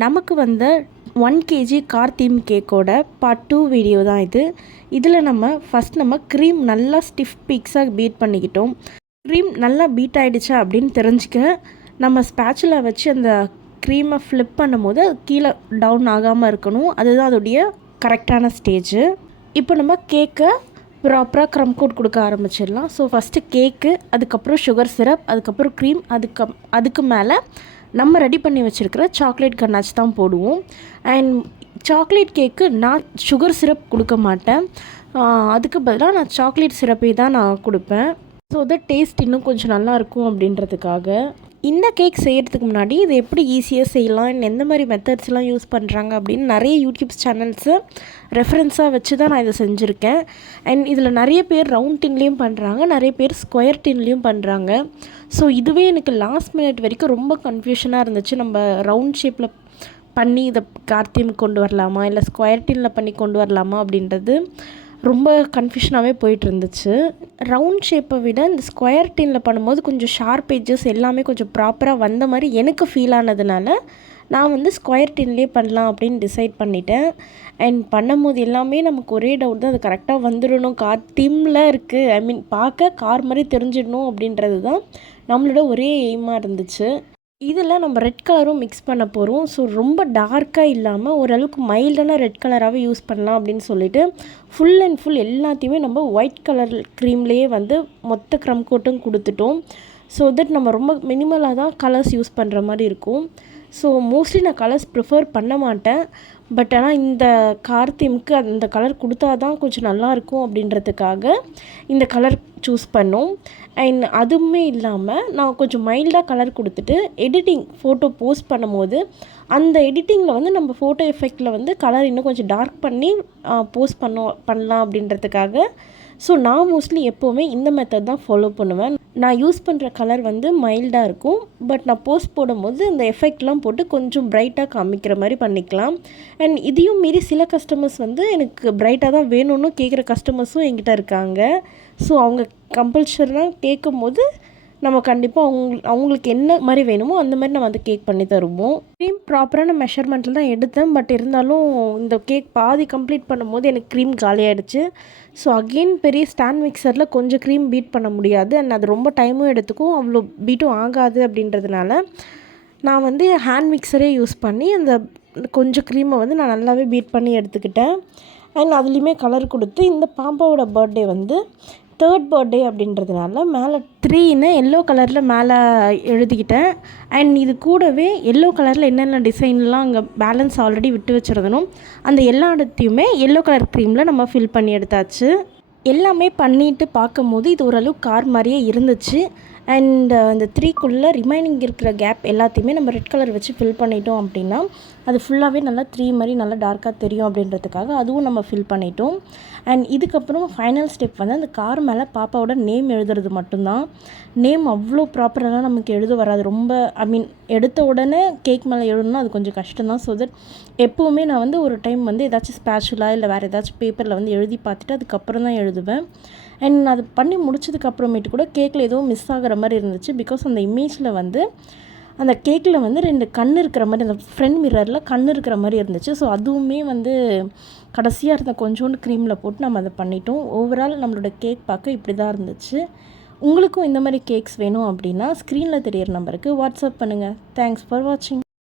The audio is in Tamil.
நமக்கு வந்த 1 kg கார் தீம் கேக்கோட பார்ட் 2 வீடியோ தான் இது. இதில் நம்ம க்ரீம் நல்லா ஸ்டிஃப் பீக்ஸாக பீட் பண்ணிக்கிட்டோம். க்ரீம் நல்லா பீட் ஆகிடுச்சா அப்படின்னு தெரிஞ்சுக்க நம்ம ஸ்பேச்சுலா வச்சு அந்த க்ரீமை ஃப்ளிப் பண்ணும்போது அது கீழே டவுன் ஆகாமல் இருக்கணும். அதுதான் அதோடைய கரெக்டான ஸ்டேஜு. இப்போ நம்ம கேக்கை ப்ராப்பராக க்ரம் கோட் கொடுக்க ஆரம்பிச்சிடலாம். ஸோ ஃபஸ்ட்டு கேக்கு, அதுக்கப்புறம் சுகர் சிரப், அதுக்கப்புறம் க்ரீம், அதுக்கு மேலே நம்ம ரெடி பண்ணி வச்சுருக்கிற சாக்லேட் கன்னாச் தான் போடுவோம். அண்ட் சாக்லேட் கேக்கு நான் சுகர் சிரப் கொடுக்க மாட்டேன். அதுக்கு பதிலாக நான் சாக்லேட் சிரப்பே தான் நான் கொடுப்பேன். ஸோ தட் டேஸ்ட் இன்னும் கொஞ்சம் நல்லாயிருக்கும் அப்படின்றதுக்காக. இந்த கேக் செய்கிறதுக்கு முன்னாடி இது எப்படி ஈஸியாக செய்யலாம், எந்த மாதிரி மெத்தட்ஸ்லாம் யூஸ் பண்ணுறாங்க அப்படின்னு நிறைய யூடியூப் சேனல்ஸை ரெஃபரன்ஸாக வச்சு தான் நான் இதை செஞ்சுருக்கேன். அண்ட் இதில் நிறைய பேர் ரவுண்ட் டின்லேயும் பண்ணுறாங்க, நிறைய பேர் ஸ்கொயர் டின்லேயும் பண்ணுறாங்க. ஸோ இதுவே எனக்கு லாஸ்ட் மினிட் வரைக்கும் ரொம்ப கன்ஃபியூஷனாக இருந்துச்சு. நம்ம ரவுண்ட் ஷேப்பில் பண்ணி இதை கார் தீம் கொண்டு வரலாமா, இல்லை ஸ்கொயர் டின்னில் பண்ணி கொண்டு வரலாமா அப்படின்றது ரொம்ப கன்ஃபியூஷனாகவே போயிட்டு இருந்துச்சு. ரவுண்ட் ஷேப்பை விட இந்த ஸ்கொயர் டின்னில் பண்ணும்போது கொஞ்சம் ஷார்ப் எட்ஜஸ் எல்லாமே கொஞ்சம் ப்ராப்பராக வந்த மாதிரி எனக்கு ஃபீல் ஆனதுனால நான் ஸ்கொயர் டின்லேயே பண்ணலாம் அப்படின்னு டிசைட் பண்ணிட்டேன். அண்ட் பண்ணும்போது எல்லாமே நமக்கு ஒரே டவுட் தான், அது கரெக்டாக வந்துடணும், கார் தீமில் இருக்குது, பார்க்க கார் மாதிரி தெரிஞ்சிடணும் அப்படின்றது தான் நம்மளோட ஒரே எய்மாக இருந்துச்சு. இதில் நம்ம ரெட் கலரும் மிக்ஸ் பண்ண போகிறோம். ஸோ ரொம்ப டார்க்காக இல்லாமல் ஓரளவுக்கு மைல்டான ரெட் கலராகவே யூஸ் பண்ணலாம் அப்படின்னு சொல்லிட்டு ஃபுல் அண்ட் ஃபுல் எல்லாத்தையுமே நம்ம ஒயிட் கலர் க்ரீம்லேயே மொத்த க்ரம் கோட்டும் கொடுத்துட்டோம். ஸோ தட் நம்ம ரொம்ப மினிமலாக தான் கலர்ஸ் யூஸ் பண்ணுற மாதிரி இருக்கும். ஸோ மோஸ்ட்லி நான் கலர்ஸ் ப்ரிஃபர் பண்ண மாட்டேன். பட் ஆனால் இந்த கார் தீமுக்கு அந்த கலர் கொடுத்தா தான் கொஞ்சம் நல்லாயிருக்கும் அப்படின்றதுக்காக இந்த கலர் சூஸ் பண்ணோம். அண்ட் அதுவுமே இல்லாமல் நான் கொஞ்சம் மைல்டாக கலர் கொடுத்துட்டு எடிட்டிங் ஃபோட்டோ போஸ்ட் பண்ணும்போது அந்த எடிட்டிங்கில் நம்ம ஃபோட்டோ எஃபெக்டில் கலர் இன்னும் கொஞ்சம் டார்க் பண்ணி போஸ்ட் பண்ணலாம் அப்படின்றதுக்காக. ஸோ நான் மோஸ்ட்லி எப்போவுமே இந்த மெத்தட் தான் ஃபாலோ பண்ணுவேன். நான் யூஸ் பண்ணுற கலர் மைல்டாக இருக்கும். பட் நான் போஸ்ட் போடும்போது இந்த எஃபெக்ட்லாம் போட்டு கொஞ்சம் ப்ரைட்டாக காமிக்கிற மாதிரி பண்ணிக்கலாம். அண்ட் இதையும் மீறி சில கஸ்டமர்ஸ் எனக்கு ப்ரைட்டாக தான் வேணும்னு கேட்குற கஸ்டமர்ஸும் என்கிட்ட இருக்காங்க. ஸோ அவங்க கம்பல்சரியாக கேட்கும்போது நம்ம கண்டிப்பாக அவங்களுக்கு என்ன மாதிரி வேணுமோ அந்த மாதிரி நம்ம கேக் பண்ணி தருவோம். க்ரீம் ப்ராப்பரான மெஷர்மெண்ட்டில் தான் எடுத்தேன். பட் இருந்தாலும் இந்த கேக் பாதி கம்ப்ளீட் பண்ணும்போது எனக்கு க்ரீம் காலியாகிடுச்சு. ஸோ அகெயின் பெரிய ஸ்டாண்ட் மிக்சரில் கொஞ்சம் க்ரீம் பீட் பண்ண முடியாது. அண்ட் அது ரொம்ப டைமும் எடுத்துக்கும், அவ்வளோ பீட்டும் ஆகாது. அப்படின்றதுனால நான் ஹேண்ட் மிக்சரே யூஸ் பண்ணி அந்த கொஞ்சம் க்ரீமை நான் நல்லாவே பீட் பண்ணி எடுத்துக்கிட்டேன். அண்ட் அதுலேயுமே கலர் கொடுத்து இந்த பாப்பாவோட பர்த்டே 3rd பர்த்டே அப்படின்றதுனால மேலே 3ன்னு எல்லோ கலரில் மேலே எழுதிக்கிட்டேன். அண்ட் இது கூடவே எல்லோ கலரில் என்னென்ன டிசைன்லாம் அங்கே பேலன்ஸ் ஆல்ரெடி விட்டு வச்சுருந்தனும் அந்த எல்லா இடத்தையுமே எல்லோ கலர் க்ரீமில் நம்ம ஃபில் பண்ணி எடுத்தாச்சு. எல்லாமே பண்ணிவிட்டு பார்க்கும்போது இது ஓரளவுக்கு கார் மாதிரியே இருந்துச்சு. அண்ட் அந்த 3க்குள்ளே ரிமைனிங் இருக்கிற கேப் எல்லாத்தையுமே நம்ம ரெட் கலர் வச்சு ஃபில் பண்ணிட்டோம் அப்படின்னா அது ஃபுல்லாகவே நல்லா 3 மாதிரி நல்லா டார்க்காக தெரியும் அப்படின்றதுக்காக அதுவும் நம்ம ஃபில் பண்ணிட்டோம். அண்ட் இதுக்கப்புறம் ஃபைனல் ஸ்டெப் அந்த கார் மேலே பாப்பாவோட நேம் எழுதுறது மட்டும்தான். நேம் அவ்வளோ ப்ராப்பராக நமக்கு எழுத வராது. ரொம்ப எடுத்த உடனே கேக் மேலே எழுதணும்னா அது கொஞ்சம் கஷ்டம்தான். ஸோ தட் எப்போவுமே நான் ஒரு டைம் ஏதாச்சும் ஸ்பேச்சுலா இல்லை வேறு ஏதாச்சும் பேப்பரில் எழுதி பார்த்துட்டு அதுக்கப்புறம் தான் எழுதுவேன். அண்ட் அது பண்ணி முடிச்சதுக்கப்புறமேட்டு கூட கேக்கில் ஏதோ மிஸ் ஆகிற மாதிரி இருந்துச்சு. பிகாஸ் அந்த இமேஜில் அந்த கேக்கில் 2 கண் இருக்கிற மாதிரி, அந்த ஃப்ரண்ட் மிரரில் கண் இருக்கிற மாதிரி இருந்துச்சு. ஸோ அதுவுமே கடைசியாக இருந்த கொஞ்சோண்டு க்ரீமில் போட்டு நம்ம அதை பண்ணிட்டோம். ஓவரால் நம்மளோட கேக் பார்க்க இப்படி தான் இருந்துச்சு. உங்களுக்கும் இந்த மாதிரி கேக்ஸ் வேணும் அப்படின்னா ஸ்க்ரீனில் தெரியிற நம்பருக்கு வாட்ஸ்அப் பண்ணுங்கள். தேங்க்ஸ் ஃபார் வாட்சிங்.